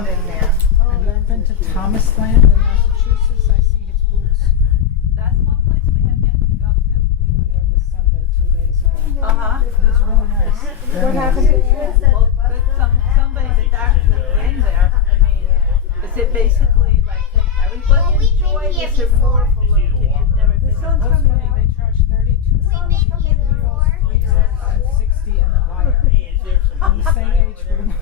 one in there. Have you ever been to Thomas Land in Massachusetts? I see his boots. That's one place we have yet to go to. We were there this Sunday, 2 days ago. Uh-huh. It was really nice. What happened to you? Well, good, somebody that's actually been there. I mean, is it basically like everybody enjoy? Is it more for little kids who've never been? What's funny, they charge $32 for 3-year-olds, 3-year-olds, and $60 and higher. In the same age group.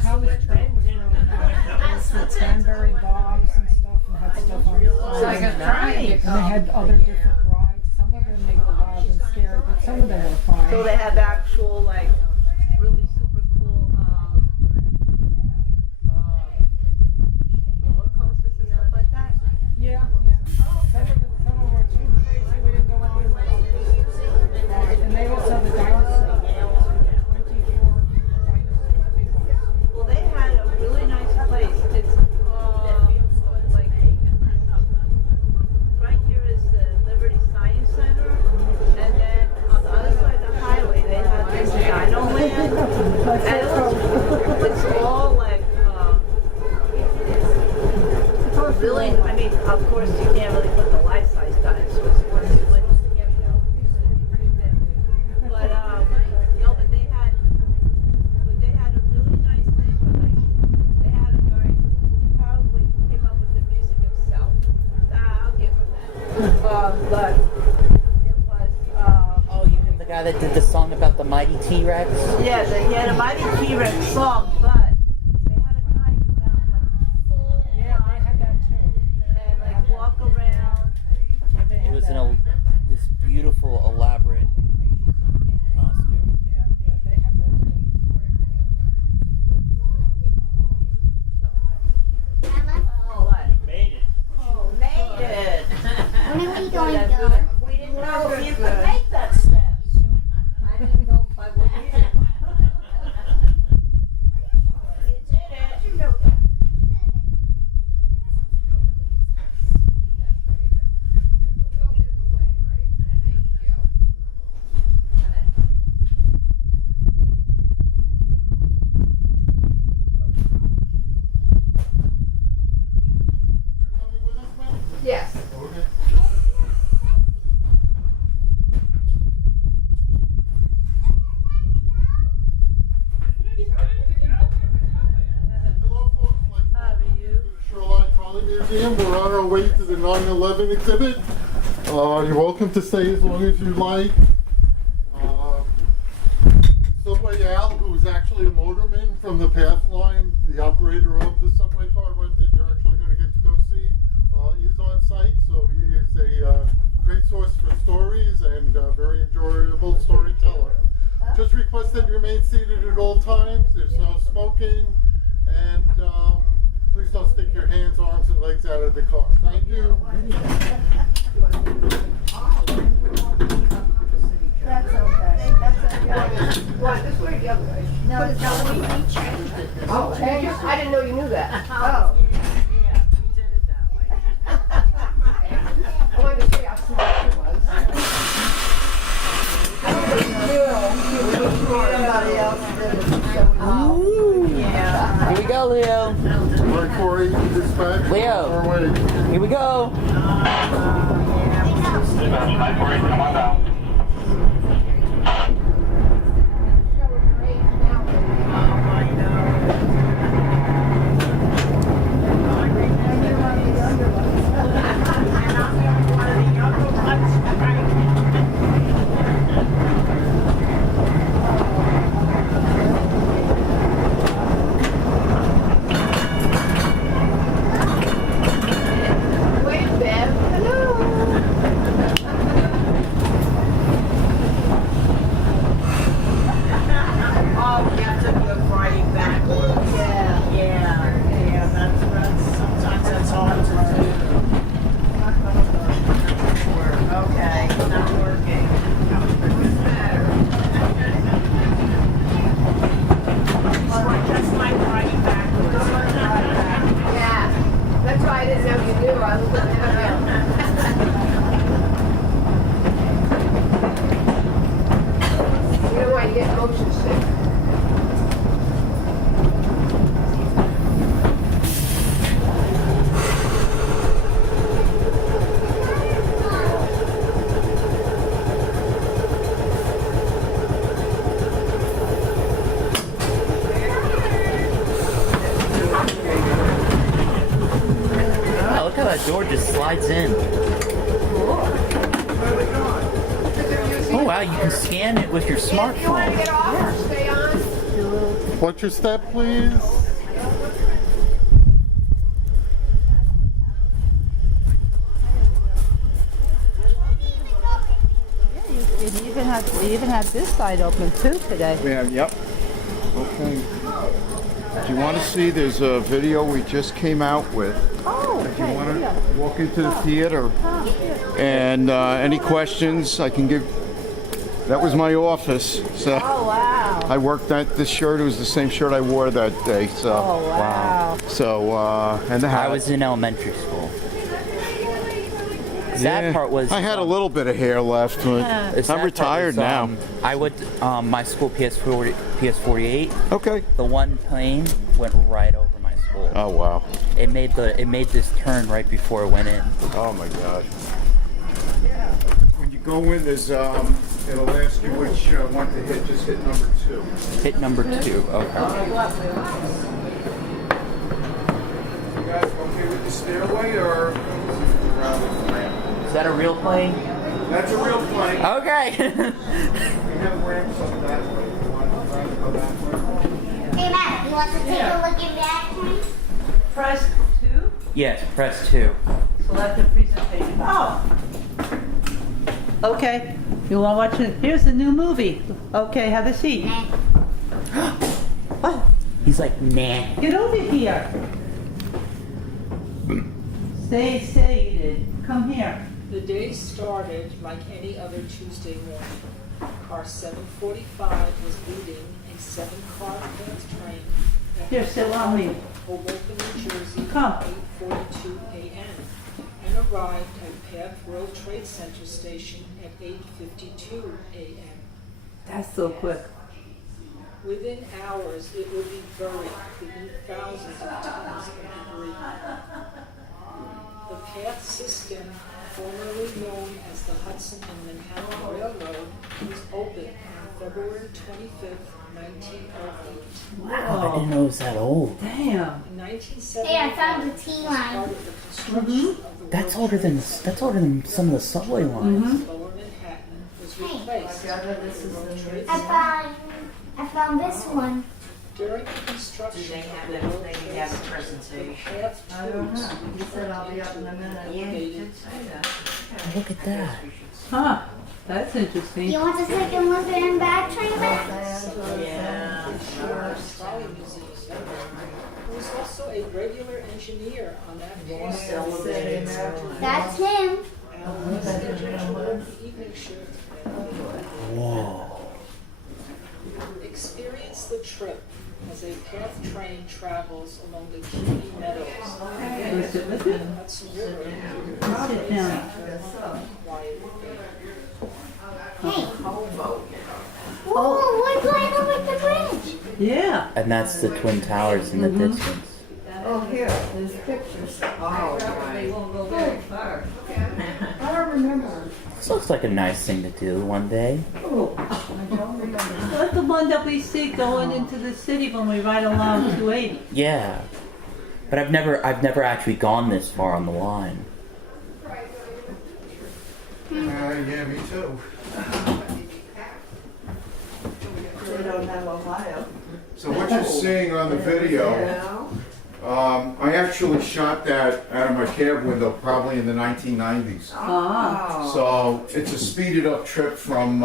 Thomas Train was really nice. It was with cranberry bogs and stuff, and had stuff on the side. Like a try. And they had other different rides. Some of them they were wild and scary, but some of them were fine. So they have actual like really super cool roller coasters and stuff like that. Yeah. Some of them were too crazy. We didn't go on, but others. And they also have the dinosaur. 24 dinosaurs, big ones. Well, they had a really nice place. It's like right here is the Liberty Science Center, and then on the other side of the highway they have this Dino Land, and it's all like really. I mean, of course you can't really put the life-size dinosaurs. But no, but they had a really nice thing. Like they had a guy who probably came up with the music himself. I'll give him that. But it was. Oh, you mean the guy that did the song about the mighty T-Rex? Yeah, he had a mighty T-Rex song, but they had a guy come out like full. Yeah, they had that too. And like walk around. Yeah, they It had was that. this beautiful, elaborate costume. Yeah, they had that too. Oh, what? Made it. Oh, made it. When are we going to go? We didn't know if you could make that step. I didn't know if I would either. You did it. You know that. Yes. Okay. Hello, folks. How are you? Shoreline Trolley Museum. We're on our way to the 9/11 exhibit. You're welcome to stay as long as you like. Subway Al, who is actually a motorman from the Path Line, the operator of the subway car that you're actually going to get to go see, is on site. So he is a great source for stories and a very enjoyable storyteller. Just request that you remain seated at all times. There's no smoking, and please don't stick your hands, arms, and legs out of the car. Thank you. That's okay. What? This way, the other way. No, we changed it. Oh, change it? I didn't know you knew that. Oh. Yeah, we did it that way. I wanted to see how smart it was. Somebody else did it. Yeah. Here we go, Leo. All right, Corey, dispatch. Leo. On our way. Here we go. Come on down. Wait, Bev. Hello. door just slides in. Oh wow, you can scan it with your If you want to smartphone. get off or stay on, What's your step, please? You even had this side open too today. We have, yep. Okay. Do you want to see, there's a video we just came out with. Oh, Do you want to walk into the theater? And any questions I can give? That was my office. So Oh, wow. I worked at this shirt. It was the same shirt I wore that day. So Oh, wow. So and the hat. I was in elementary school. That part was. I had a little bit of hair left, but the sad I'm part retired was, now. I would my school PS48. Okay. The one plane went right over my school. Oh wow. It made this turn right before it went in. Oh my God. When you go in, there's it'll ask you which one to hit. Just hit number 2. Hit number 2. Okay. You guys okay with the stairway or around the ramp? Is that a real plane? That's a real plane. Okay. We have ramps up that way. You want to go that way? Hey Matt, you want to take a look at that train? Press 2. Yes, press 2. Select the presentation. Oh. Okay. You want to watch it? Here's the new movie. Okay, have a seat. Oh, He's like, nah. get over here. Stay seated. Come here. The day started like any other Tuesday morning. Car 745 was leading a 7-car advance train that Here, sit on me. Hoboken, New Jersey, Come. at 8:42 a.m. and arrived at Path World Trade Center station at 8:52 a.m. That's so quick. Within hours, it would be buried beneath thousands of tons of debris. The path system, formerly known as the Hudson and Manhattan Railroad, was opened on February 25th, 1908. Wow, I didn't know it was that old. Damn. In 1975, Hey, I found the T as line. part of the construction of the That's World older than Trade Center, some of the subway lines. Lower Manhattan was replaced. The World Trade Center. I found this one. During the construction of the World Trade Center, the path tubes He said I'll be up in a minute. elevated. Look at that. Huh. That's interesting. You want to take a look at that back train, Matt? Trolley Museum, who was also a regular engineer on that path. That's him. Alan was scheduled to work the evening shift. Whoa. Experience the trip as a path train travels along the Keene Meadows, Wanna sit with it? Hudson River, Sit down. quiet. Hey. Oh, look right over the bridge. Yeah. And that's the Twin Towers in the distance. Oh, here, there's pictures. Oh, they won't go very far. I don't remember. This looks like a nice thing to do one day. I don't remember. That's the one that we see going into the city when we ride along 280. Yeah. But I've never actually gone this far on the line. Yeah, me too. They don't have Ohio. So what you're seeing on the video, I actually shot that out of my cab window probably in the 1990s. Ah. So it's a speeded up trip from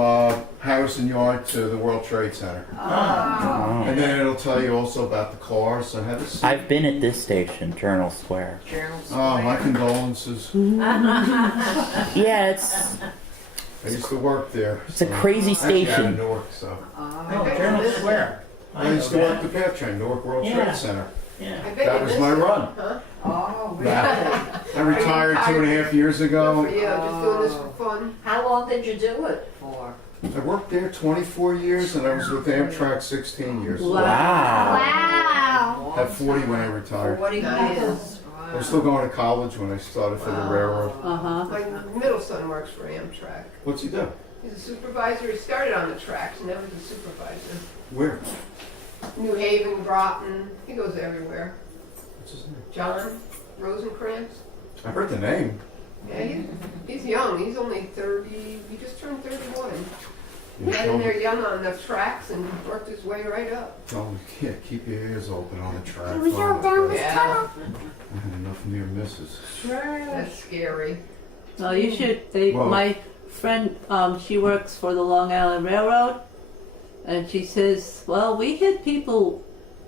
Harrison Yard to the World Trade Center. Oh. And then it'll tell you also about the cars. I had to see. I've been at this station, Journal Square. Oh, my condolences. Yeah, it's I used to work there. a crazy Actually, out of station. Newark, so. Journal Square. I used to work the PATH train, Newark World Trade Center. That was you my run. Oh, That- I retired 2.5 years ago. Yeah, just doing this for fun. How long did you do it for? I worked there 24 years and I was with Amtrak 16 years. Wow. Wow. Had 40 when I retired. 40 years. I was still going to college when I started for the railroad. Uh-huh. My middle son works for Amtrak. What's he do? He's a supervisor. He started on the tracks, never was a supervisor. Where? New Haven, Groton. He goes everywhere. What's his name? John Rosenkrantz. I heard the name. Yeah, he's young. He's only 30. He just turned 31. He You got tell in there me- young on the tracks and worked his way right up. Tell me, yeah, keep your ears open on the track. Can we go down this Yeah. tunnel? I had enough near misses. That's scary. Well, you should. My friend, she works for the Long Island Railroad, and she says, "Well, we hit people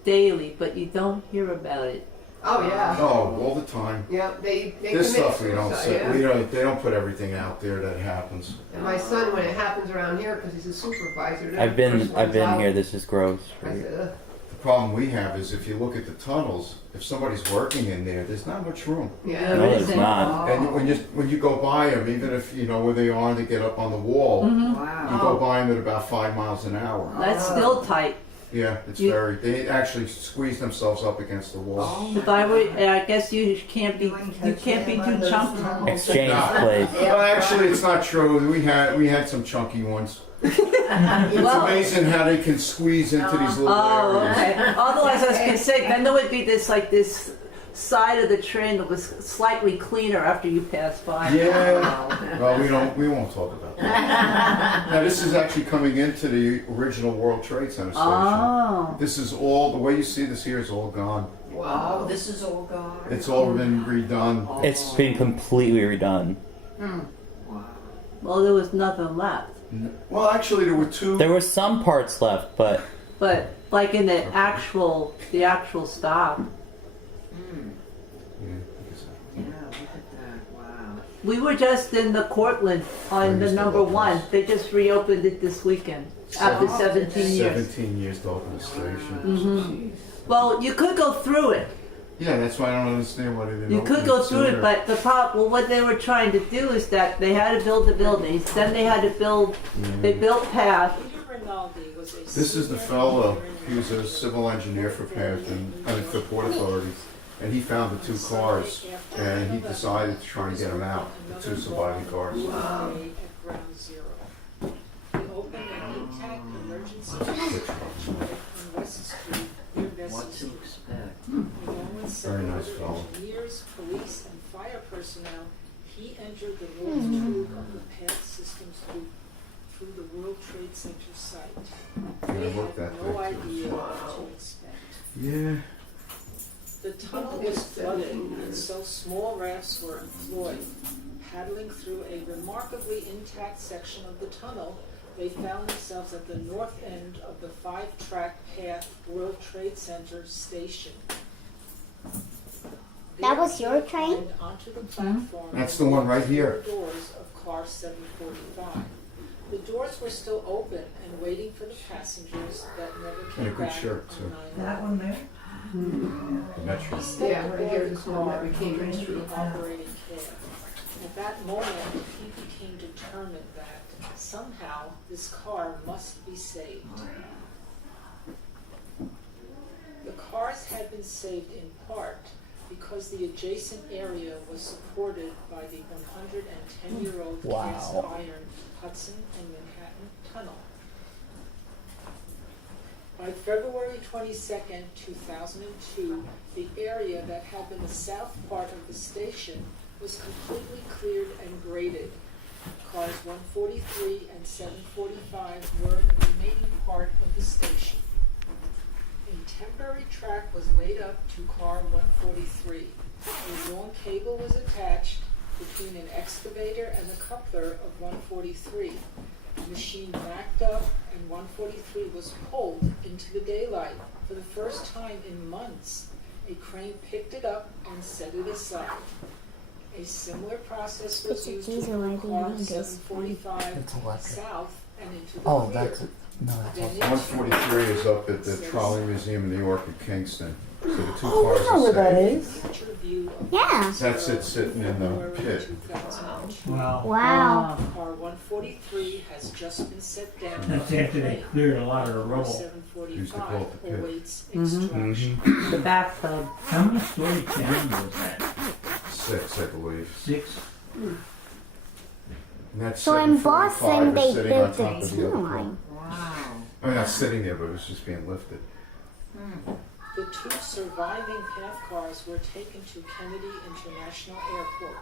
daily, but you don't hear about it." Oh yeah. Oh, all the time. Yeah, they This commit stuff we don't suicide, say. yeah. They don't put everything out there that happens. And my son, when it happens around here, because he's a supervisor, they're I've the been first ones out. here. This is gross. I said, ugh. The problem we have is if you look at the tunnels, if somebody's working in there's not much room. Yeah. No, there's not. And when you go by them, even if you know where they are and they get up on the wall, Mm-hmm. you go by them at about 5 miles an hour. That's still tight. Yeah, it's You- they actually squeeze themselves up against the wall. If I were, I guess you can't be too chunky. Exchange No. place. Well, actually, it's not true. We had some chunky ones. It's Well- amazing how they can squeeze into these little Oh, areas. okay. Otherwise, I was gonna say, then there would be this side of the train that was slightly cleaner after you passed by. Yeah. Well, we won't talk about that. Now, this is actually coming into the original World Trade Center station. Oh. This is all, the way you see this here is all gone. Wow. This is all gone. It's all been redone. It's been completely redone. Well, there was nothing left. Well, actually, there were two. There were some parts left, but But like in the actual stop, we were just in the Cortland on the number one. They just reopened it this weekend after 17 years. 17 years to open the station. Mm-hmm. Well, you could go through it. Yeah, that's why I don't understand why they didn't You open could go through sooner. it, but the problem, well, what they were trying to do is that they had to build the buildings, then they had to build, they built path. Peter Rinaldi was a This is the senior fellow, engineer he was a civil engineer for for Port Authority, and he found the two cars, and he decided to try and get them out, the two surviving cars. Wow. At ground zero. He opened an intact emergency dispatch on West Street near Bessie Street. Along with Very several nice other fellow. engineers, police, and fire personnel, he entered the north tube of the path systems loop through the World Trade Center site. They I worked had that no way, too. idea what to expect. Yeah. The tunnel was flooded, and so small rafts were employed. Paddling through a remarkably intact section of the tunnel, they found themselves at the north end of the 5-track path World Trade Center station. That was your There they train? climbed onto the platform. That's the one right here. The doors of car 745. The doors were still open and waiting for the passengers that never And a came good back shirt, on too. 9/11. one there? The Metro. Yeah, right here, this one that became into history. the operating cab. At that moment, he became determined that somehow this car must be saved. The cars had been saved in part because the adjacent area was supported by the 110-year-old cast iron Hudson and Manhattan Tunnel. By February 22nd, 2002, the area that had been the south part of the station was completely cleared and graded. Cars 143 and 745 were in the remaining part of the station. A temporary track was laid up to car 143. A long cable was attached between an excavator and the coupler of 143. The machine backed up and 143 was pulled into the daylight. For the first time in months, a crane picked it up and set it aside. A similar process was Put the used to diesel move ID car on this. 745 It's electric. south and into the oh, clear. that's no, that's Then also. 143 is up at the Trolley Museum in New York at Kingston. So the two cars Oh, we know are where that saved. is. Picture view of Yeah. That's it sitting in the February pit. 2002. Wow. Car 143 has just been set down. That's after they cleared a lot of the rubble. Used to call 745 it the pit. awaits Mhm. extraction. The bathtub. How many stories down was that? 6, I believe. 6? And that's So in 745 Boston, is they sitting on built the top of the other tunnel car. line. Wow. I mean, not sitting there, but it was just being lifted. The 2 surviving path cars were taken to Kennedy International Airport.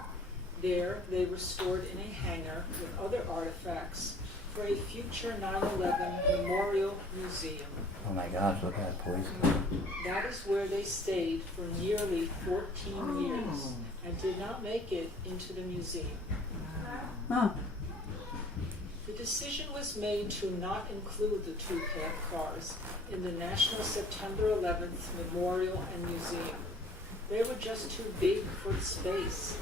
There, they were stored in a hangar with other artifacts for a future 9/11 memorial museum. Oh my gosh, look at that poison. That is where they stayed for nearly 14 years and did not make it into the museum. Huh. The decision was made to not include the 2 path cars in the National September 11th Memorial and Museum. They were just too big for the space.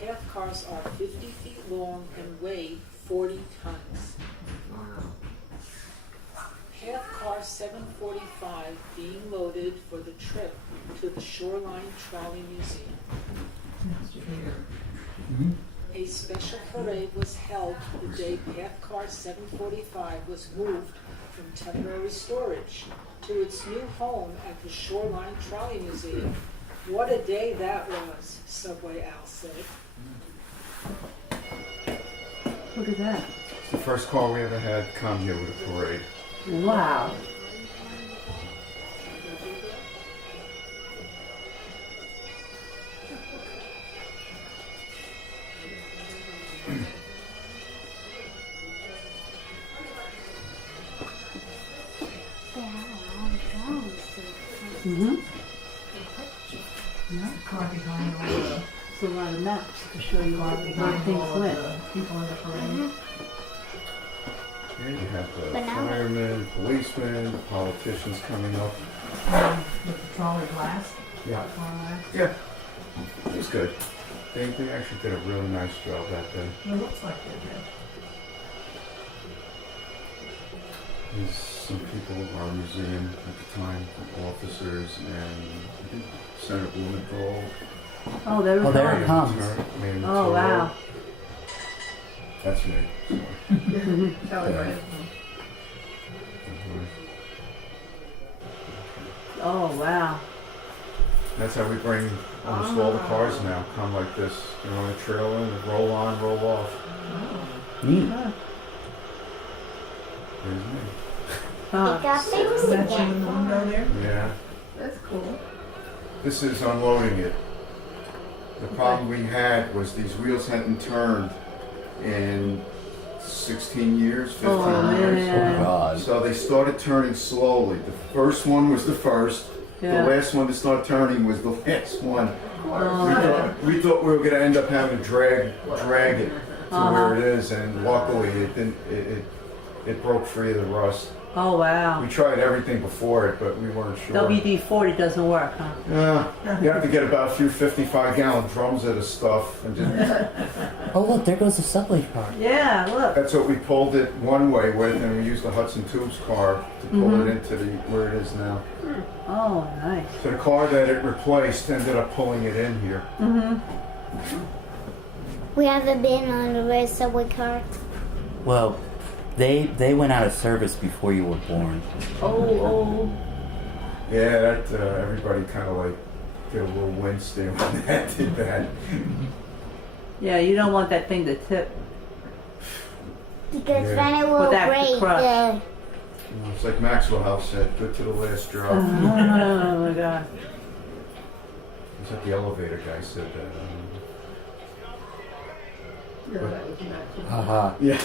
Path cars are 50 feet long and weigh 40 tons. Path car 745 being loaded for the trip to the Shoreline Trolley Museum. A special parade was held the day Path car 745 was moved from temporary storage to its new home at the Shoreline Trolley Museum. What a day that was, Subway Al said. Look at that. It's the first car we ever had come here with a parade. Wow. Mm-hmm. It's a lot of maps to show you where things went. Yeah, you have the But now- firemen, policemen, the politicians coming up. With the trolley glass. Yeah. Yeah. It was good. They actually did a really nice job that day. It looks like they did. There's some people of our museum at the time, officers, and I think Senator Blumenthal. Oh, there Oh, it there it comes. comes. Oh, wow. That's me. Oh, wow. That's how we bring almost all the cars now. Come like this, you know, on a trailer, and roll on, roll off. Neat. There's me. Huh. It got fixed That's you in the again. window there? Yeah. That's cool. This is unloading it. The problem we had was these wheels hadn't turned in 16 years, 15 Oh, years. man. God. So they started turning slowly. The first one was the first. Yeah. The last one to start turning was the last one. Oh, We thought we were going to end up having to drag it to where it is, and luckily it didn't. It broke free of the rust. oh, wow. We tried everything before it, but we weren't sure. WD-40 doesn't work, huh? Yeah, you have to get about a few 55-gallon drums of the stuff, and just, Oh look, there goes the subway car. Yeah, look. that's what we pulled it one way with, and we used the Hudson Tubes car to pull it into where it is now. Oh, nice. So the car that it replaced ended up pulling it in here. We haven't been on the red subway car. Well, they went out of service before you were born. Oh, Yeah, that everybody kind of like did a little wince there when that did that. yeah, you don't want that thing to tip. Because Yeah. then it will With that break crush. the... You know, it's like Maxwell House said, good to the last drop. Oh, my God. It's like the elevator guy said that. Haha. Yeah.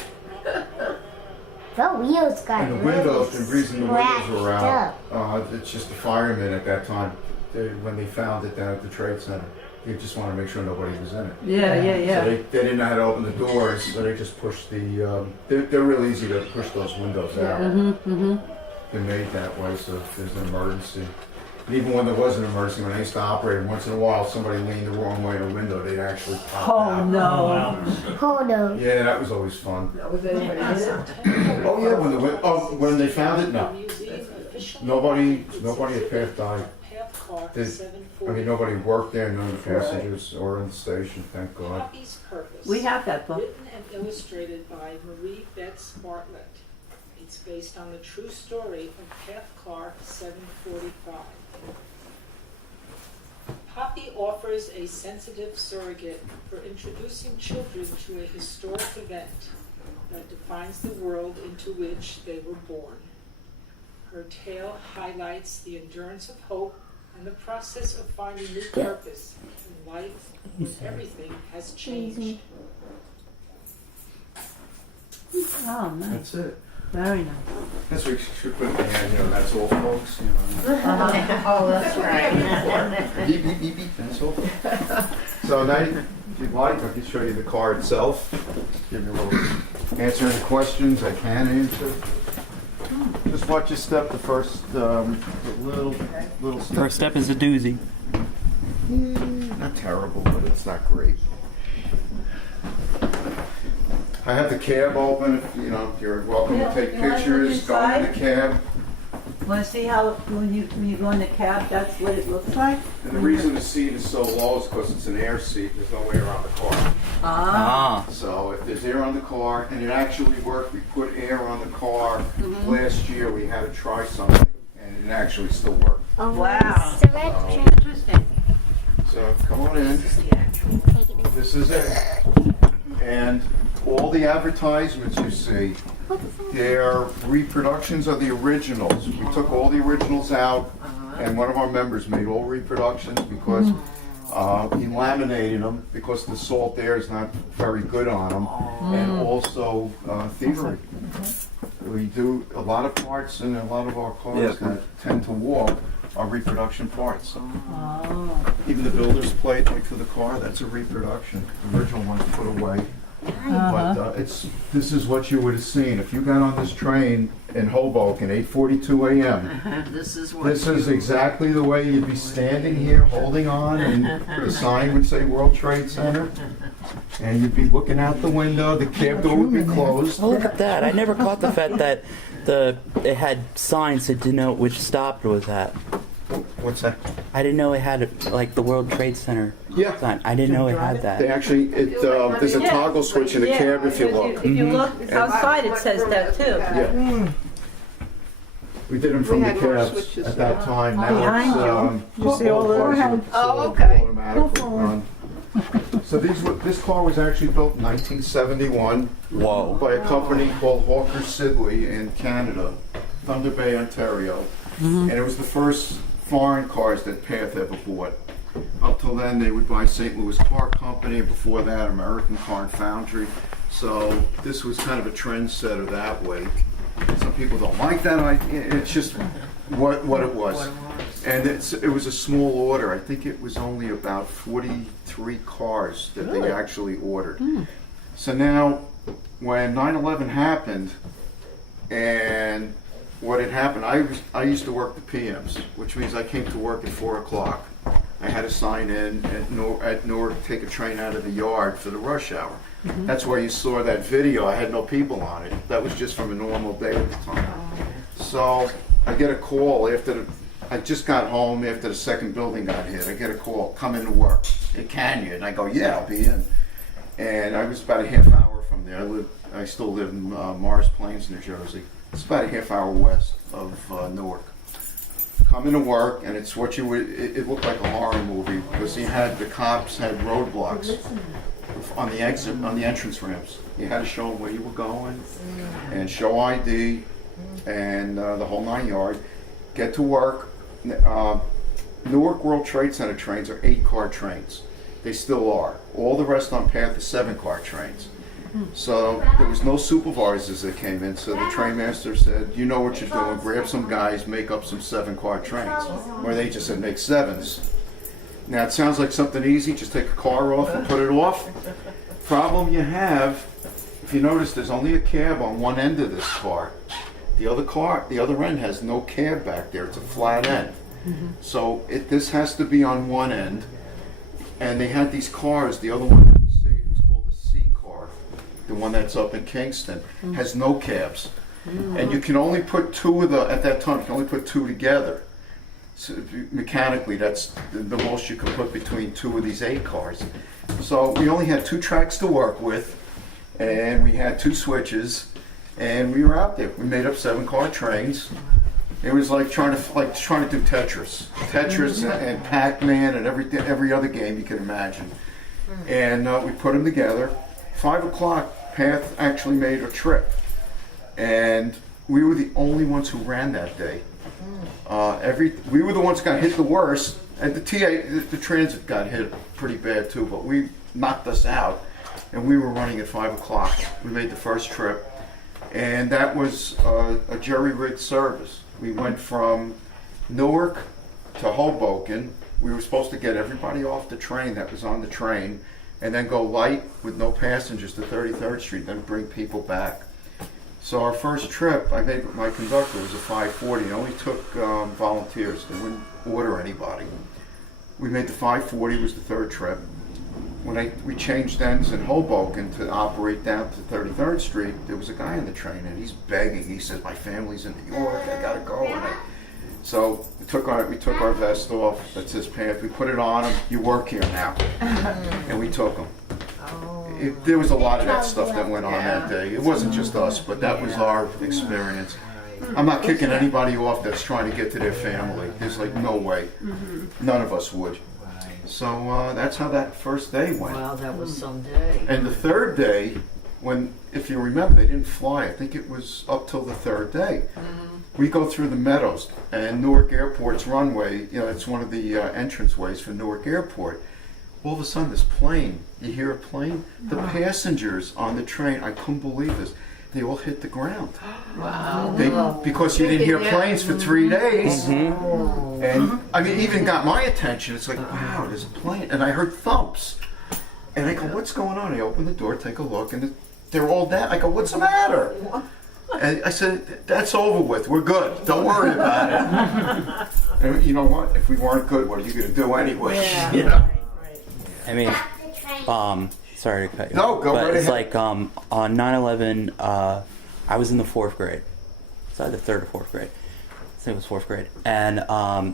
The wheels got And the really windows, the reason the windows were out, scratched it's just the firemen at that time, when they found it down at the Trade Center, they just wanted to make sure nobody was in it. Yeah. So they didn't know how to open the doors, so they just pushed the, they're real easy to push those windows out. They're made that way, so if there's an emergency. And even when there was an emergency, when I used to operate, once in a while, somebody leaned the wrong way in a window, they'd actually pop Oh, out. no. Oh no. Yeah, that was always fun. Was anybody in it? Oh yeah, when they found it, no. Museum officially Nobody at Path died. Path car Did- 740. I mean, nobody worked there, none of the passengers or in the station, thank God. Poppy's Purpose. We have that book. Written and illustrated by Marie Betts Bartlett. It's based on the true story of Path Car 745. Poppy offers a sensitive surrogate for introducing children to a historic event that defines the world into which they were born. Her tale highlights the endurance of hope, In the process of finding new purpose in life, everything has changed. Oh, nice. That's it. Very nice. That's what you should put in the hand, that's all, folks, Oh, that's right. Beep, beep, beep, beep, that's all. So now, if you'd like, I can show you the car itself. Give you a little, answer any questions I can answer. Just watch your step, the first, little step. First step is a doozy. Not terrible, but it's not great. I have the cab open, if, you're welcome to take You wanna look pictures, go in the inside? cab. Want to see how when you go in the cab, that's what it looks like? And the reason the seat is so low is because it's an air seat, there's no air on the car. Ah. So if there's air on the car, and it actually worked, we put air on the car. Last year we had to try something, and it actually still worked. Oh, Wow. so that's Interesting. So come on in, this is it. And all the advertisements you see, they're reproductions of the originals. We took all the originals out, and one of our members made all reproductions because he laminated them because the salt air is not very good on them, and also thievery. We do a lot of parts in a lot of our cars that tend to walk are reproduction parts. Oh. Even the builder's plate like for the car, that's a reproduction. The original one's put away. But this is what you would have seen if you got on this train in Hoboken, 8:42 a.m. This This is exactly the way you'd be standing here, holding on, and the sign would say World Trade Center, and you'd be looking out the window. The cab door would be closed. Oh, look at that. I never caught the fact that it had signs to denote which stop it was at. What's that? I didn't know it had like the World Trade Center Yeah. sign. I didn't know it had They that. actually, there's a toggle switch in the cab if you look. If you look outside, it says that too. Yeah. We did them from We the had more cabs switches at that time. Behind Now it's, you see all the Oh, okay. automatically run. So this car was actually built in 1971 Whoa. by a company called Hawker Siddeley in Canada, Thunder Bay, Ontario. And it was the first foreign cars that Path ever bought. Up till then, they would buy St. Louis Car Company. Before that, American Car and Foundry. So this was kind of a trendsetter that way. Some people don't like that. It's just what it was. And it was a small order. I think it was only about 43 cars that they actually ordered. So now, when 9/11 happened, and what had happened, I used to work the PMs, which means I came to work at 4 o'clock. I had to sign in at Newark, take a train out of the yard for the rush hour. That's why you saw that video. I had no people on it. That was just from a normal day at the time. So I get a call I just got home after the second building got hit. I get a call, come into work. Hey, can you? And I go, yeah, I'll be in. And I was about a half hour from there. I still live in Morris Plains, New Jersey. It's about a half hour west of Newark. Come into work, and it's what it looked like a horror movie because the cops had roadblocks on the entrance ramps. You had to show them where you were going and show ID and the whole 9 yards. Get to work. Newark World Trade Center trains are 8-car trains. They still are. All the rest on Path are 7-car trains. So there was no supervisors that came in, so the trainmaster said, you know what you're doing, grab some guys, make up some 7-car trains. Or they just said, make 7s. Now it sounds like something easy, just take a car off and put it off. Problem you have, if you notice, there's only a cab on one end of this car. The other end has no cab back there, it's a flat end. So this has to be on one end. And they had these cars, the other one that was saved was called the C car. The one that's up in Kingston has no cabs. And you can only put at that time, you can only put 2 together. So mechanically, that's the most you can put between 2 of these 8 cars. So we only had 2 tracks to work with, and we had 2 switches, and we were out there. We made up 7-car trains. It was like trying to do Tetris and Pac-Man and every other game you can imagine. And we put them together. 5 o'clock, Path actually made a trip, and we were the only ones who ran that day. we were the ones that got hit the worst. And the transit got hit pretty bad too, but we knocked us out. And we were running at 5 o'clock. We made the first trip. And that was a jerry-rigged service. We went from Newark to Hoboken. We were supposed to get everybody off the train that was on the train and then go light with no passengers to 33rd Street, then bring people back. So our first trip, I made with my conductor, was a 540. It only took volunteers. They wouldn't order anybody. We made the 540, was the third trip. When we changed ends in Hoboken to operate down to 33rd Street, there was a guy on the train and he's begging. He says, my family's in New York, I gotta go. So we took our vest off, that's his pants, we put it on him, you work here now. And we took him. There was a lot of that stuff that went on that day. It wasn't just us, but that was our experience. I'm not kicking anybody off that's trying to get to their family. There's like no way. None of us would. So that's how that first day went. Wow, that was some day. And the third day, if you remember, they didn't fly. I think it was up till the third day. We go through the meadows, and Newark Airport's runway, it's one of the entranceways for Newark Airport. All of a sudden, this plane, you hear a plane? The passengers on the train, I couldn't believe this, they all hit the ground. Wow. Because you didn't hear planes for 3 days. And I mean, even got my attention. It's like, wow, there's a plane. And I heard thumps. And I go, what's going on? I open the door, take a look, and they're all dead. I go, what's the matter? And I said, that's over with. We're good. Don't worry about it. And you know what? If we weren't good, what are you going to do anyway? Yeah. I mean, sorry to cut you. No, go but right it's ahead. like on 9/11, I was in the 4th grade. It's either 3rd or 4th grade. I think it was 4th grade. And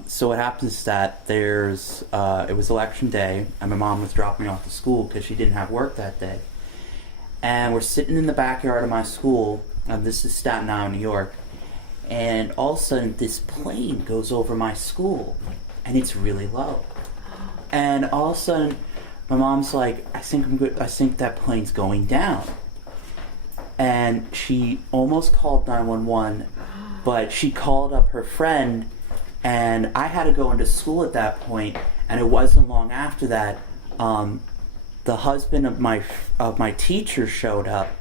so what happens is that it was election day, and my mom was dropping me off to school because she didn't have work that day. And we're sitting in the backyard of my school, and this is Staten Island, New York, and all of a sudden this plane goes over my school, and it's really low. And all of a sudden, my mom's like, I think that plane's going down. And she almost called 911, but she called up her friend, and I had to go into school at that point, and it wasn't long after that, the husband of my teacher showed up,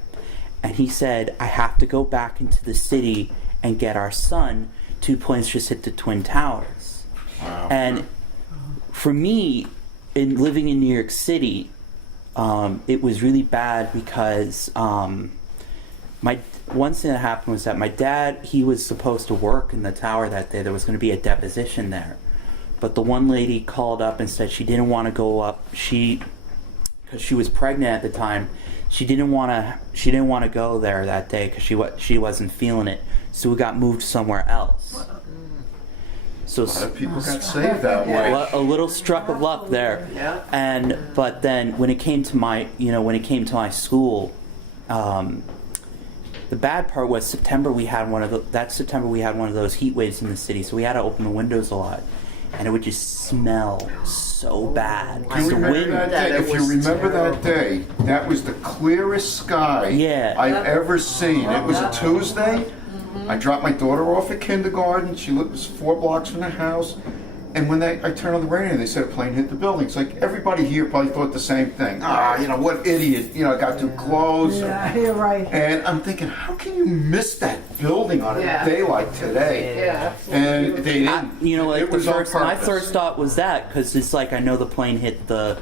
and he said, I have to go back into the city and get our son. 2 planes just hit the Twin Towers. Wow. And for me, living in New York City, it was really bad because one thing that happened was that my dad, he was supposed to work in the tower that day. There was going to be a deposition there. But the one lady called up and said she didn't want to go up. Because she was pregnant at the time, she didn't want to go there that day because she wasn't feeling it. So we got moved somewhere else. So A lot of people got saved that way. a little struck of luck there. Yeah. But then when it came to my school, the bad part was September we had one of those heat waves in the city, so we had to open the windows a lot, and it would just smell so bad. If you remember that day, It was that day, that was the clearest sky I've ever seen. It was a Tuesday. I dropped my daughter off at kindergarten. She was 4 blocks from the house. And when I turned on the radio, they said a plane hit the building. It's like everybody here probably thought the same thing. What idiot, got too close. Yeah, you're right. And I'm thinking, how can you miss that building on a day like today? Yeah. And they didn't. It was on My purpose. first thought was that, because it's like I know the plane hit the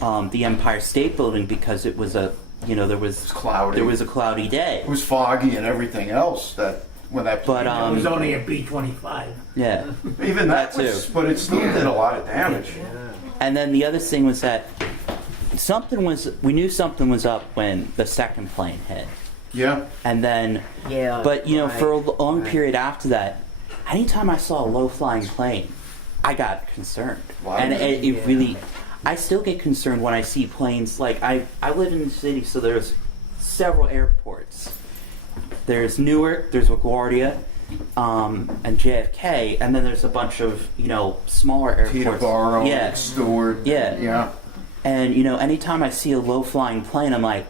Empire State Building because it was there was cloudy. There was a cloudy day. It was foggy and everything else when that But It was only a B-25. yeah. even that that was, too. but it still did a lot of damage. And then the other thing was that we knew something was up when the second plane hit. Yeah. And then, Yeah. but for a long period after that, anytime I saw a low-flying plane, I got concerned. Wow. And it really, I still get concerned when I see planes. Like I live in the city, so there's several airports. There's Newark, there's LaGuardia, and JFK, and then there's a bunch of smaller airports. Peterborough, Stewart. Yeah. Yeah. And anytime I see a low-flying plane, I'm like,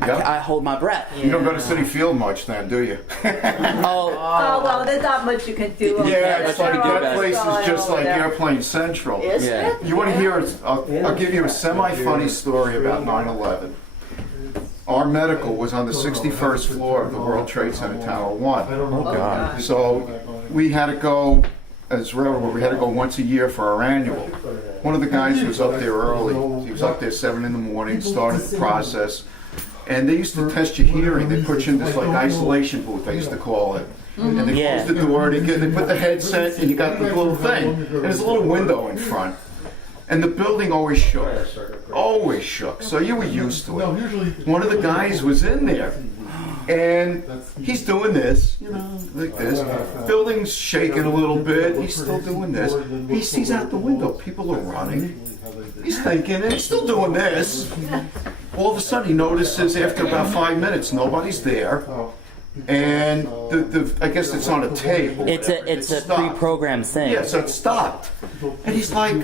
Yeah. I hold my breath. You don't go to City Field much then, do you? Oh, Oh, well, there's not much you can do. over Yeah, there. it's like what we did that place Going is just over like there. Airplane Central. Is Yeah. it? You want to hear? I'll give you a semi-funny story about 9/11. Our medical was on the 61st floor of the World Trade Center Tower 1. oh God. So we had to go, as railroad, we had to go once a year for our annual. One of the guys was up there early. He was up there 7 in the morning, started the process. And they used to test your hearing. They put you in this like isolation booth, I used to call it. And they Yeah. closed the door, they put the headset, and you got the little thing. And there's a little window in front. And the building always shook. Always shook. So you were used to it. One of the guys was in there. And he's doing this, you know, like this. Building's shaking a little bit. He's still doing this. He sees out the window. People are running. He's thinking, and he's still doing this. All of a sudden, he notices after about 5 minutes, nobody's there. And I guess it's on a tape. or It's whatever. a It stopped. pre-programmed thing. Yeah, so it stopped. And he's like,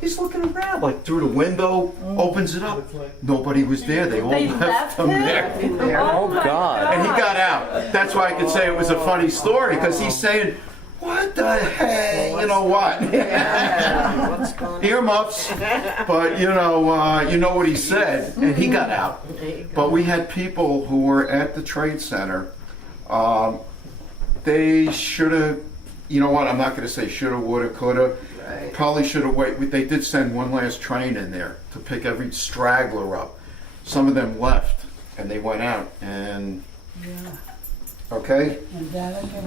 he's looking around, like through the window, opens it up. Nobody was there. They all They left left him him? there. Oh, my God. And he got out. That's why I could say it was a funny story, because he's saying, what the heck? You know what? What's going on? Earmuffs. But, you know what he said. And he got out. But we had people who were at the Trade Center. They should have, you know what, I'm not going to say should have, would have, could have. Right. Probably should have waited. They did send one last train in there to pick every straggler up. Some of them left and they went out and, okay?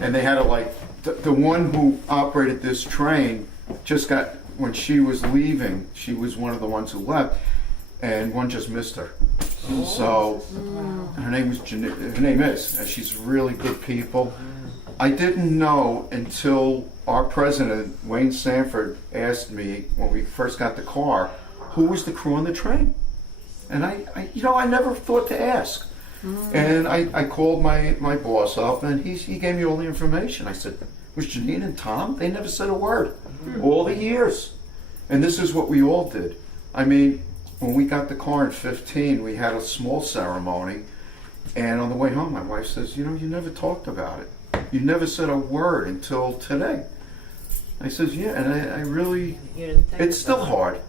And they had to like, the one who operated this train just got, when she was leaving, she was one of the ones who left and one just missed her. So her name is, and she's really good people. I didn't know until our president, Wayne Sanford, asked me when we first got the car, who was the crew on the train? And I never thought to ask. And I called my boss up and he gave me all the information. I said, was Janine and Tom? They never said a word all the years. And this is what we all did. I mean, when we got the car in 15, we had a small ceremony. And on the way home, my wife says, you never talked about it. You never said a word until today. I says, yeah, and I really, You didn't think it's still hard,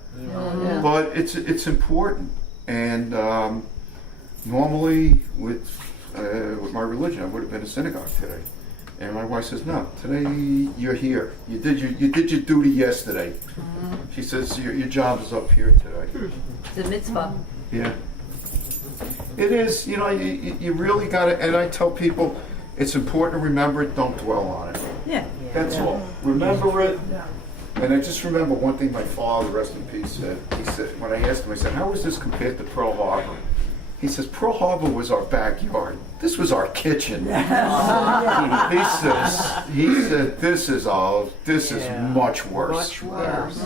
but it's important. And normally with my religion, I would have been in synagogue today. And my wife says, no, today you're here. You did your duty yesterday. She says, your job is up here today. It's a mitzvah. Yeah. It is, you really got to, and I tell people, it's important to remember it, don't dwell on it. Yeah. That's all. Remember it. And I just remember one thing my father, rest in peace, said. He said, when I asked him, I said, how was this compared to Pearl Harbor? He says, Pearl Harbor was our backyard. This was our kitchen. He said, this is much worse. Much worse.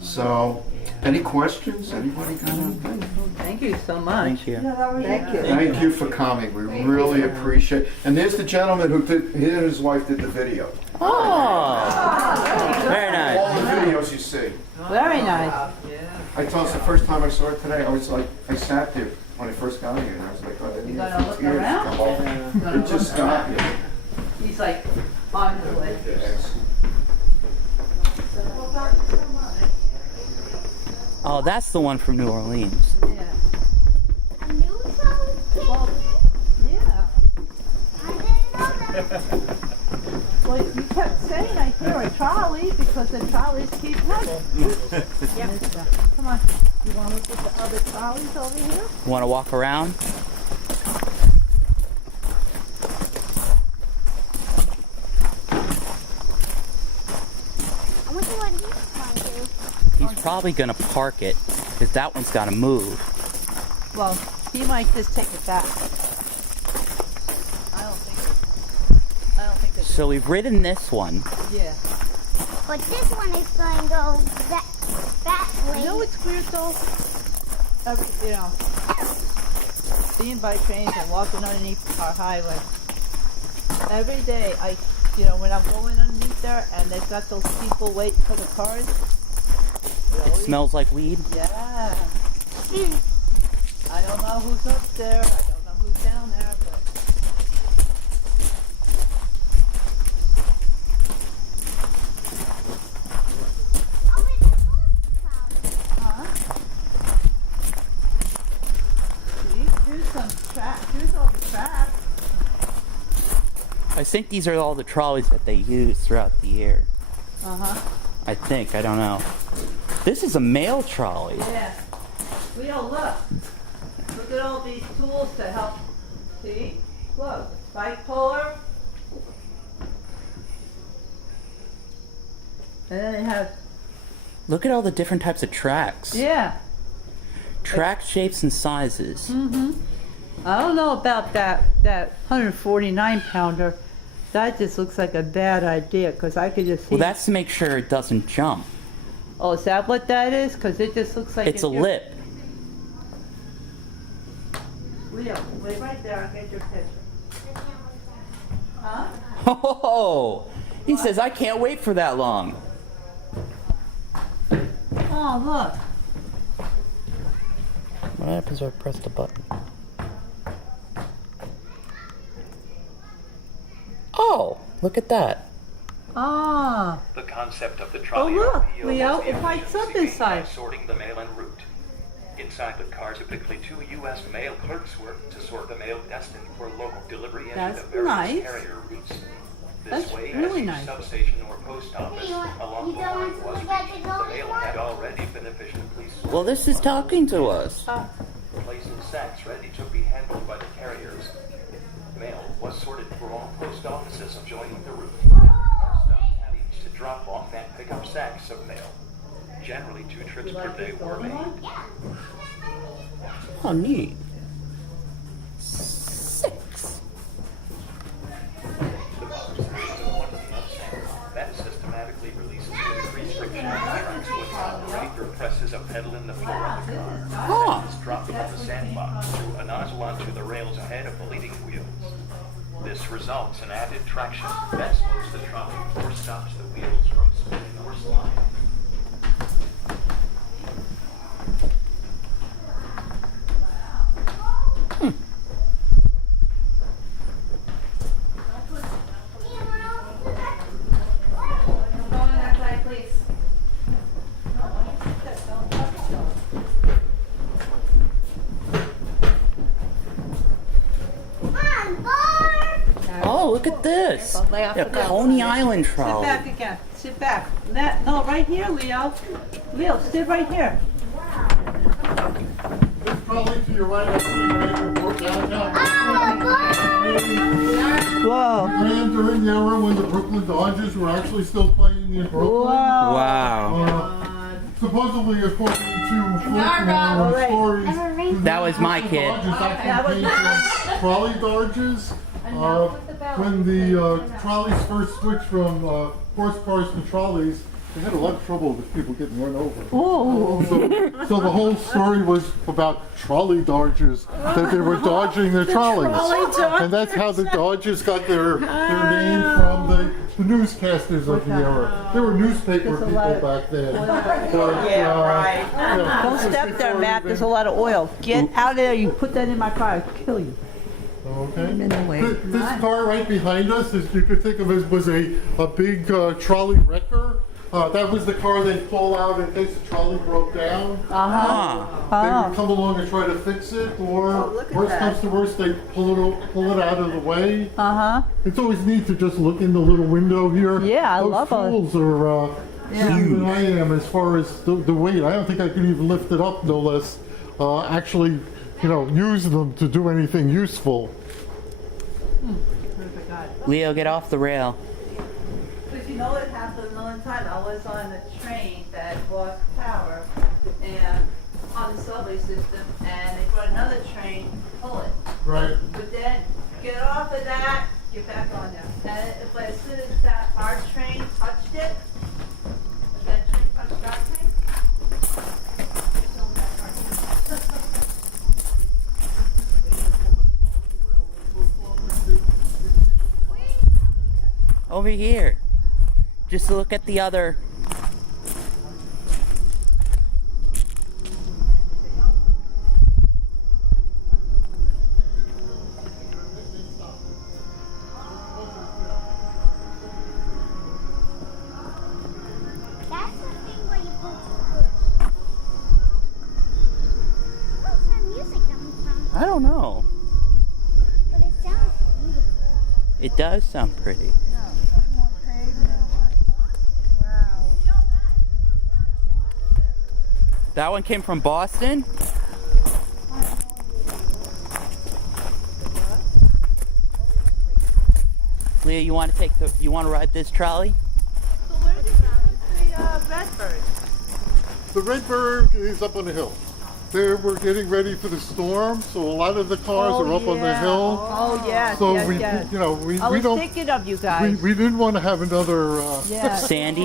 So, any questions? Anybody got anything? Thank you so much. Thank you. Thank you. Thank you for coming. We really appreciate it. And there's the gentleman who he and his wife did the video. Oh, very All nice. the videos you see. Very nice. I tell us the first time I saw it today, I was like, I sat there when I first got here and I was like, oh, You gonna look around? It just got here. He's like on the way. Oh, that's the one from New Orleans. Yeah. A new song? Well, yeah. I didn't know that. Well, you kept saying I hear a trolley because the trolleys keep running. Come on. You want to look at the other trolleys over here? Want to walk around? I wonder what he's going to. He's probably gonna park it because that one's got to move. Well, he might just take it back. I don't think it's. So we've ridden this one. Yeah. But this one is going to go that way. You know what's weird though? Being by trains and walking underneath our highway. Every day when I'm going underneath there and they've got those people waiting for the cars. It smells like weed. Yeah. I don't know who's up there. I don't know who's down there, but. Oh, wait, there's also trolley. See, here's some traps. Here's all the traps. I think these are all the trolleys that they use throughout the year. I think. I don't know. This is a mail trolley. Yeah. Leo, look. Look at all these tools to help. See? Look. Spike puller. And then they have. Look at all the different types of tracks. Yeah. Track shapes and sizes. I don't know about that 149 pounder. That just looks like a bad idea because I could just see. Well, that's to make sure it doesn't jump. Oh, is that what that is? Because it just looks like It's a lip. Leo, wait right there. I'll get your picture. Huh? Oh, he says I can't wait for that long. Oh, look. What happens if I press the button? Oh, look at that. Ah. The concept of the Oh, trolley look, RPO Leo. was It lights up introduced inside. by sorting the mail en route. Inside the car, typically 2 U.S. mail clerks work to sort the mail destined for local delivery into That's the various nice. carrier routes. This That's way, really as nice. each substation or post office along you the don't line was forget to reached, go the mail had already been efficiently sorted. Well, this is talking to us. Placing sacks ready to be handled by the carriers. Mail was sorted for all post offices adjoining the route. Cars stopped caddies to drop off and pick up sacks of mail. Generally, 2 trips per day were made. Oh, neat. 6. The box is a 1 sack that systematically releases with increased friction on the tracks when the operator presses a pedal in the floor of the car. Huh. It's dropped from the sandbox through a nozzle onto the rails ahead of the leading wheels. This results in added traction that slows the trolley or stops the wheels from spinning or sliding. Oh, look at this. A Coney Island Sit trolley. back again. Sit back. No, right here, Leo. Leo, sit right here. This trolley to your right actually ran from downtown. Whoa. Ran during the era when the Brooklyn Dodgers were actually still playing in Brooklyn. Wow. Supposedly, according to folklore and stories, That was my the kid. Dodgers actually came from trolley Dodgers. When the trolleys first switched from horse cars to trolleys, they had a lot of trouble with people getting run over. Oh. So the whole story was about trolley Dodgers, that they were dodging their trolleys. And that's how the Dodgers got their name from the newscasters of the era. They were newspaper people back then. Don't step there, Matt. There's a lot of oil. Get out of there. You put that in my car, I'll kill you. Okay. In the way. This car right behind us, as you could think of as was a big trolley wrecker. That was the car they'd pull out in case the trolley broke down. They would come along and try to fix it, or worst comes to worst, they pull it out of the way. It's always neat to just look in the little window here. Yeah, I Those love it. tools are bigger than I am as far as the weight. I don't think I could even lift it up, no less actually, use them to do anything useful. Leo, get off the rail. Because you know what happened another time? I was on a train that lost power and on the subway system, and they brought another train to pull it. Right. But then get off of that, get back on there. But as soon as our train touched it, that train touched our train. Over here. Just look at the other. I don't know. But it sounds beautiful. It does sound pretty. Wow. That one came from Boston? Leah, you want to ride this trolley? So where did you put the Redbird? The Redbird is up on the hill. There, we're getting ready for the storm, so a lot of the cars are up on the hill. Oh, yes, So yes, we, yes. you know, we I was don't. thinking of you guys. We didn't want to have another. Yes. Sandy?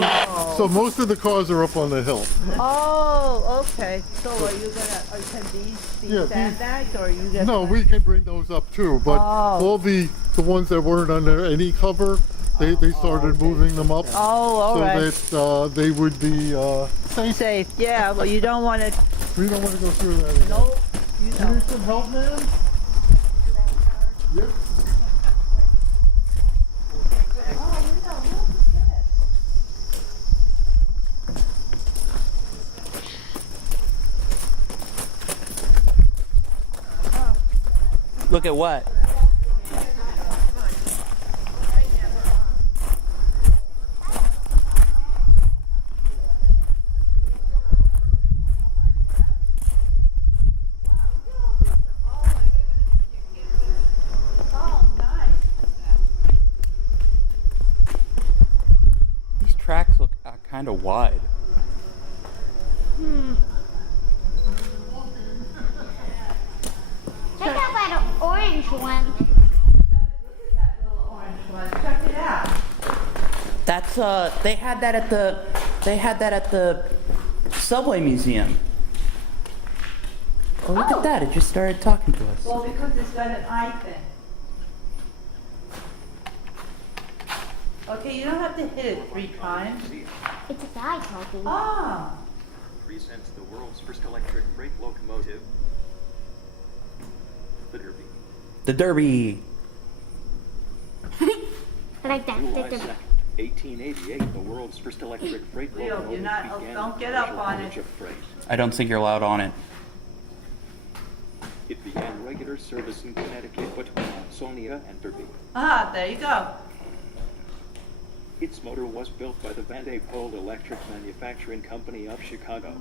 So most of the cars are up on the hill. Oh, okay. So are you gonna, can these be Yeah, these- sandbags, or are you just? No, we can bring those up too, but all the ones that weren't under any cover, they started moving them up. Oh, all right. So that they would be safe. Safe, yeah, well, you don't want to, We don't want to go through that again. nope, you You don't. need some help, man? Yep. Look at what? These tracks look kind of wide. Check out that orange one. Check it out. That's they had that at the Subway Museum. Oh, look at that! It just started talking to us. Well, because it's got an eye thing. Okay, you don't have to hit it 3 times. It's a guy talking. Ah. Presents the world's first electric freight locomotive, the Derby. The Derby. I like that. July 2nd, 1888, the world's first electric freight Leo, locomotive you're not- began don't the get up commercial on haulage it. of freight. I don't think you're allowed on it. It began regular service in Connecticut between Ansonia and Derby. Ah, there you go. Its motor was built by the Van de Poel Electric Manufacturing Company of Chicago.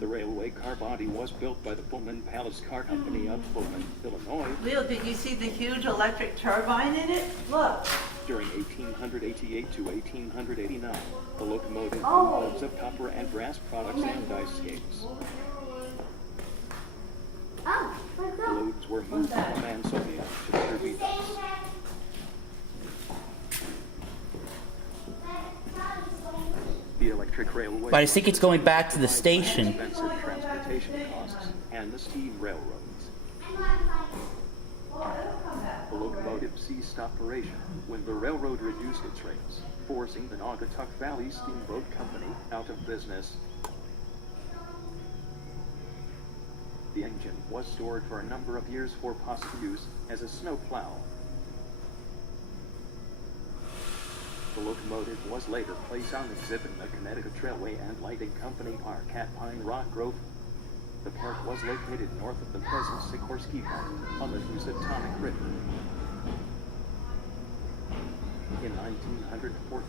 The railway car body was built by the Pullman Palace Car Company of Pullman, Illinois. Leo, did you see the huge electric turbine in it? Look. During 1888 to 1889, the locomotive moved Oh. loads of copper and brass products and dice skates. Oh, where's The that? loads were moved from Ansonia to the Derby docks. The electric railway. But I think it's going back to the station. Expensive transportation costs and the steam railroads. The locomotive ceased operation when the railroad reduced its rates, forcing the Naugatuck Valley Steamboat Company out of business. The engine was stored for a number of years for possible use as a snow plow. The locomotive was later placed on exhibit in the Connecticut Railway and Lighting Company Park at Pine Rock Grove. The park was located north of the present Sikorsky Park on the Housatonic River. In 1914,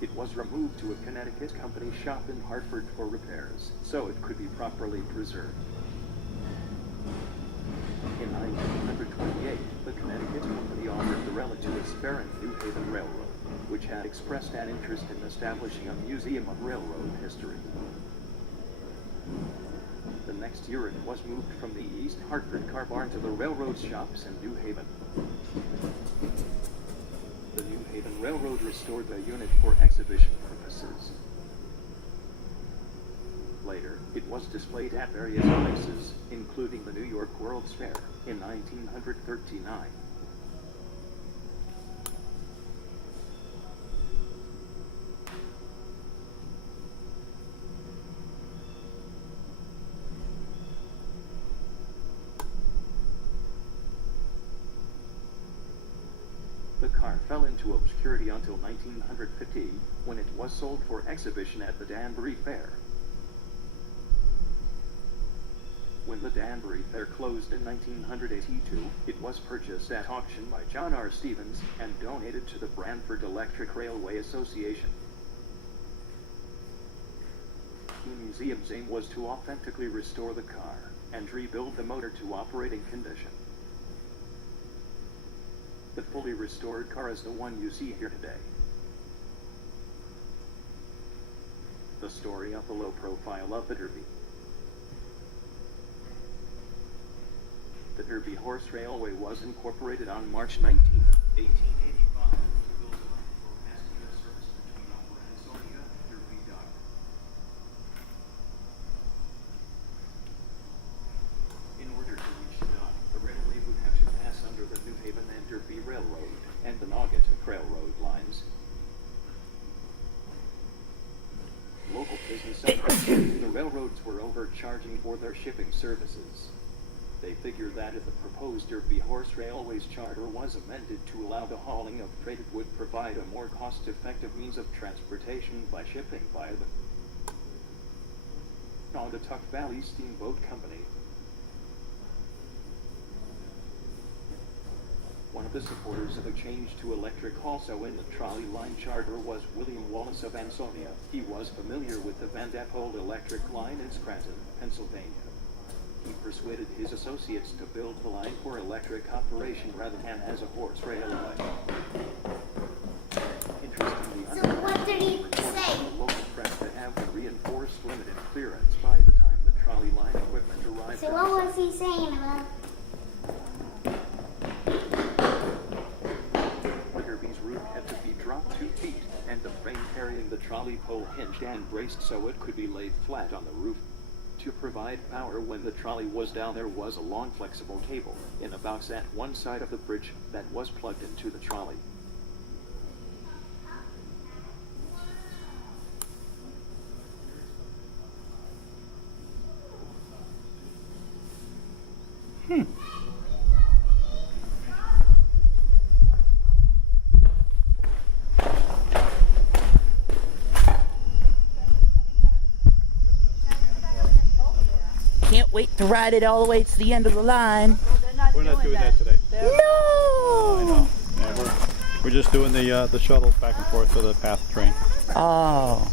it was removed to a Connecticut company shop in Hartford for repairs, so it could be properly preserved. In 1928, the Connecticut company offered the relic to its parent New Haven Railroad, which had expressed an interest in establishing a museum of railroad history. The next year it was moved from the East Hartford car barn to the railroad shops in New Haven. The New Haven Railroad restored the unit for exhibition purposes. Later, it was displayed at various places, including the New York World's Fair in 1939. The car fell into obscurity until 1915, when it was sold for exhibition at the Danbury Fair. When the Danbury Fair closed in 1982, it was purchased at auction by John R. Stevens and donated to the Branford Electric Railway Association. The museum's aim was to authentically restore the car and rebuild the motor to operating condition. The fully restored car is the one you see here today. The story of the low-profile up at Derby. The Derby Horse Railway was incorporated on March 19, 1885, to build a line for passenger service between Upper Ansonia and Derby Dock. In order to reach the dock, the railway would have to pass under the New Haven and Derby Railroad and the Naugatuck Railroad lines. Local business owners believed the railroads were overcharging for their shipping services. They figured that if the proposed Derby Horse Railway's charter was amended to allow the hauling of freight, it would provide a more cost-effective means of transportation by shipping via the Naugatuck Valley Steamboat Company. One of the supporters of a change to electric also in the trolley line charter was William Wallace of Ansonia. He was familiar with the Van Deppold electric line in Scranton, Pennsylvania. He persuaded his associates to build the line for electric operation rather than as a horse railway. Interestingly, So what did he say? the local press to have the reinforced limited clearance by the time the trolley line equipment arrived. So what was he saying about? The Derby's roof had to be dropped 2 feet, and the frame carrying the trolley pole hinged and braced so it could be laid flat on the roof. To provide power when the trolley was down, there was a long flexible cable in a box at one side of the bridge that was plugged into the trolley. Can't wait to ride it all the way to the end of the line. We're not doing that today. No! I know. Yeah, we're just doing the shuttle back and forth to the path train. Oh.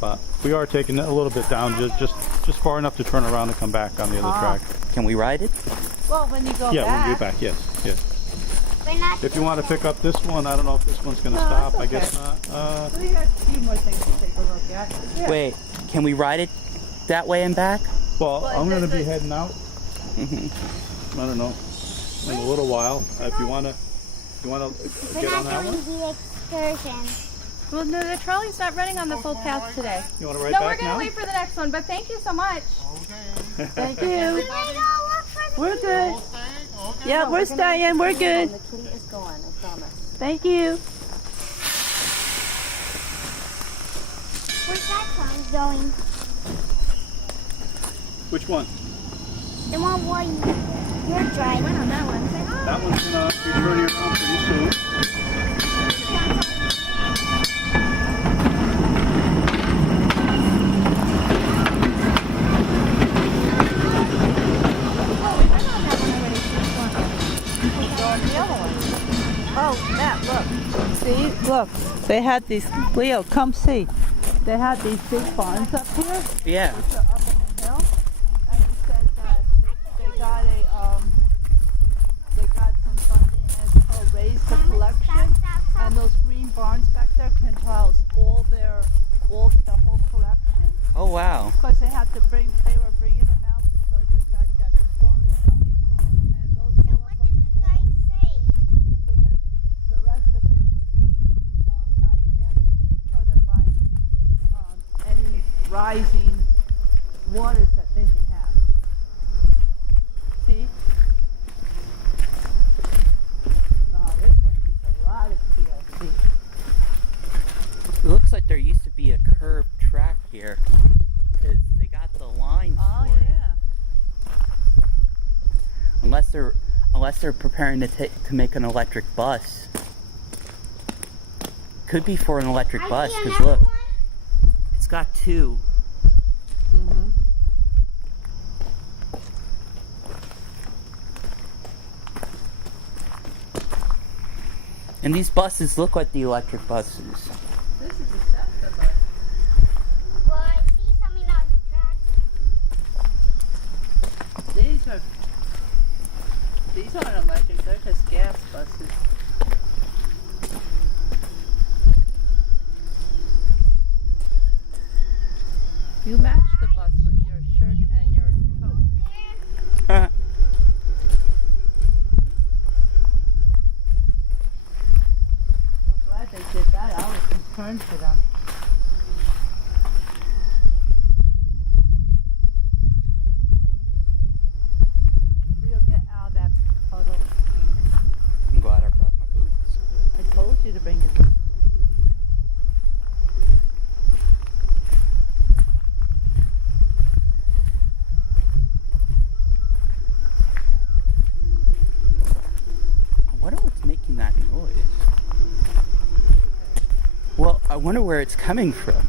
But we are taking it a little bit down, just far enough to turn around and come back on the other track. Can we ride it? Well, when you go Yeah, back. when you get back, yes. We're not If you want to pick up this one, I don't know if this one's going to No, stop. that's I guess not. We got a few more things to take a look at. Yeah. Wait, can we ride it that way and back? Well, I'm going to be this- heading out. I don't know, in a little while. If you want to We're get on not that doing one, the excursion. Well, no, the trolley's not running on the full path today. you want to ride No, back we're gonna now? wait for the next one, but thank you so much. Thank you. We're gonna go look for the We're good. Yeah, we're staying. We're good. The key is gone, I promise. Thank you. Where's that song going? Which one? The one where you're driving. On that one, say hi. That one's going to be turning around pretty soon. Oh, Matt, look. See, look. They had these. Leo, come see. They had these big barns up here. Yeah. Which are up on the hill, and he said that they got some funding, and it's called Raise the Collection, and those green barns back there can house the whole collection. Oh, wow. Because they were bringing them out because the fact that the storm is coming, and those So go what up on did the the guy hill, say? so that the rest of it can be not damaged any further by any rising waters that they may have. See? No, this one needs a lot of TLC. It looks like there used to be a curved track here. Because they got the lines Oh, for it. yeah. Unless they're preparing to make an electric bus. Could be for an electric bus, I see because another look, one. it's got two. Mm-hmm. And these buses look like the electric buses. This is a SEPTA bus. Well, I see something on the track. These aren't electric, they're just gas buses. You match the bus with your shirt and your coat. I'm glad they did that. I was concerned for them. We'll get out of that puddle. I'm glad I brought my boots. I told you to bring your boots. I wonder what's making that noise. Well, I wonder where it's coming from.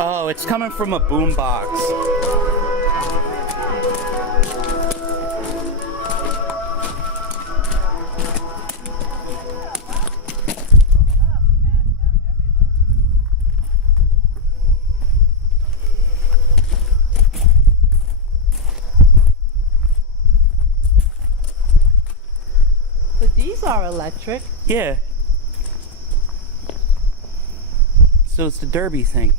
Oh, it's coming from a boombox. But these are electric. Yeah. So it's the derby thing.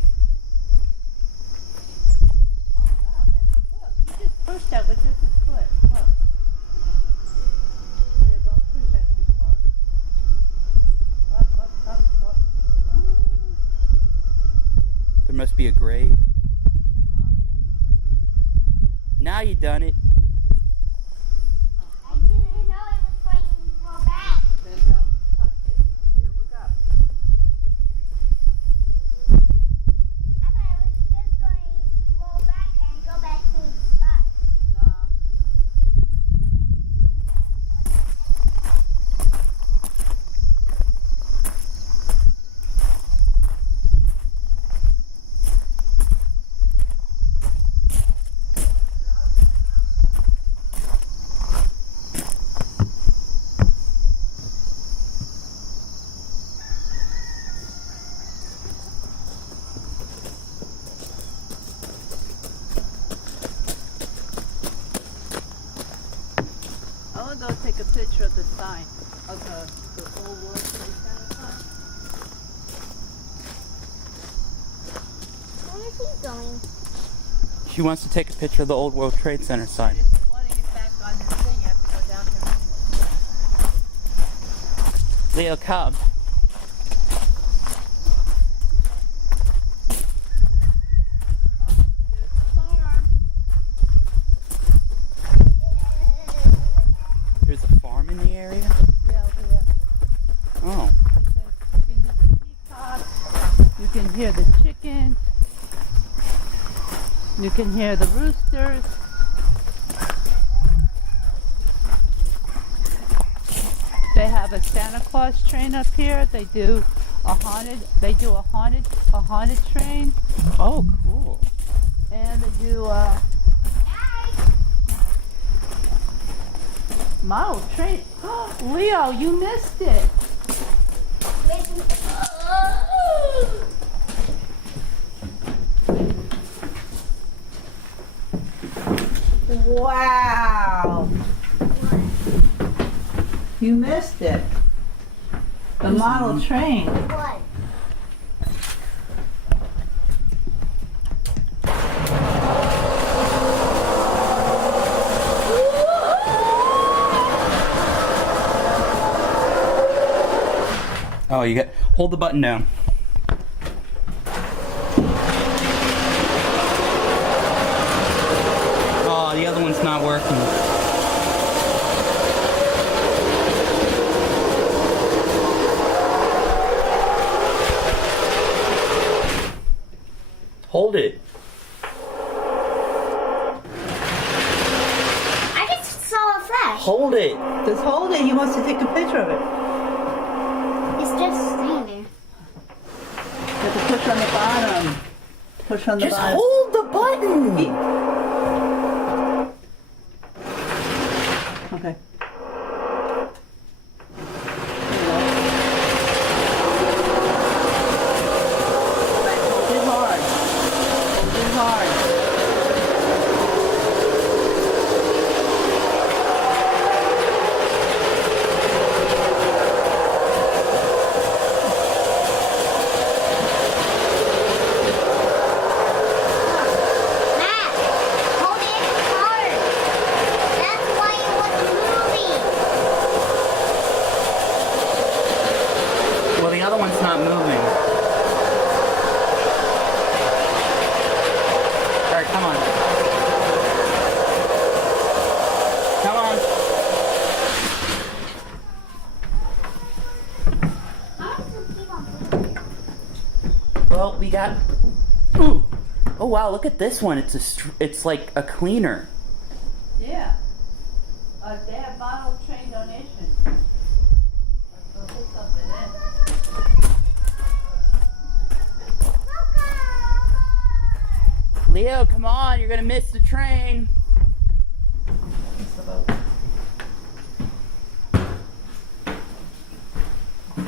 Look, you just push that with just a foot. Look. There, don't push that too far. Up, up, up, up. There must be a grade. Now you done it. I didn't know it was going to go back. Then don't touch it. Here, look up. I thought it was just going to roll back and go back to its spot. Nah. I want to go take a picture of the sign of the old World Trade Center sign. Where is he going? She wants to take a picture of the old World Trade Center sign. If you want to get back on the thing, you have to go down here. Leo, come. There's the farm. There's a farm in the area? Yeah, over there. Oh. You can hear the chickens. You can hear the roosters. They have a Santa Claus train up here. They do a haunted train. Oh, cool. And they do model train. Leo, you missed it. Wow. You missed it. The model train. What? Oh, you got. Hold the button down. Hold it. I just saw a flash. Hold it. Just hold it. He wants to take a picture of it. It's just staying there. You have to push on the bottom. Push on the Just bottom. hold the button. Okay. Hold it hard. Hold it hard. Matt, hold it hard. That's why it wasn't moving. Well, the other one's not moving. All right, come on. Come on. Well, we got. Ooh. Oh wow! Look at this one. It's like a cleaner. Yeah. They have model train donation. I'll put something in. Leo, come on! You're gonna miss the train. I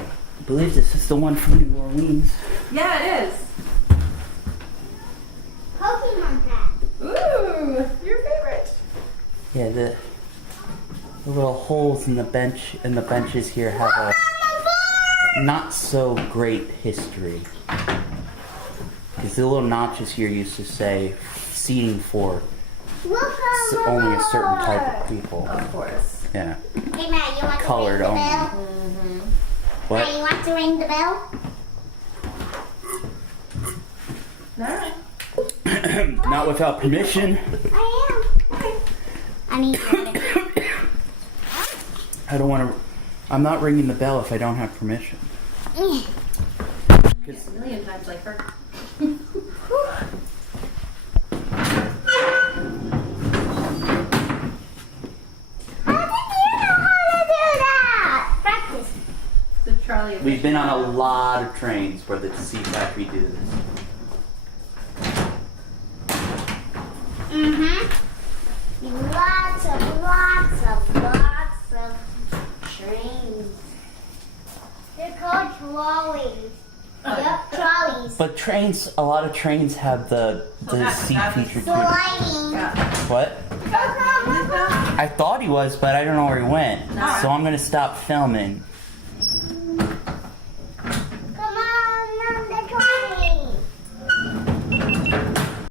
believe this is the one from New Orleans. Yeah, it is. Pokemon pack. Ooh, your favorite. Yeah, the little holes in the benches here have a not so great history. Because the little notches here used to say seating for only a certain type of people. Of course. Yeah. Hey Matt, you want Colored to ring the only. bell? What? Matt, you want to ring the bell? Alright. Not without permission. I am. I need to. I don't want to. I'm not ringing the bell if I don't have permission. A million times like her. Practice. The Trolley. We've been on a lot of trains where the seat factory do this. Lots of trains. They're called trolleys. Yep, trolleys. But trains, a lot of trains have the seat feature too. Sliding. What? I thought he was, but I don't know where he went. So I'm gonna stop filming.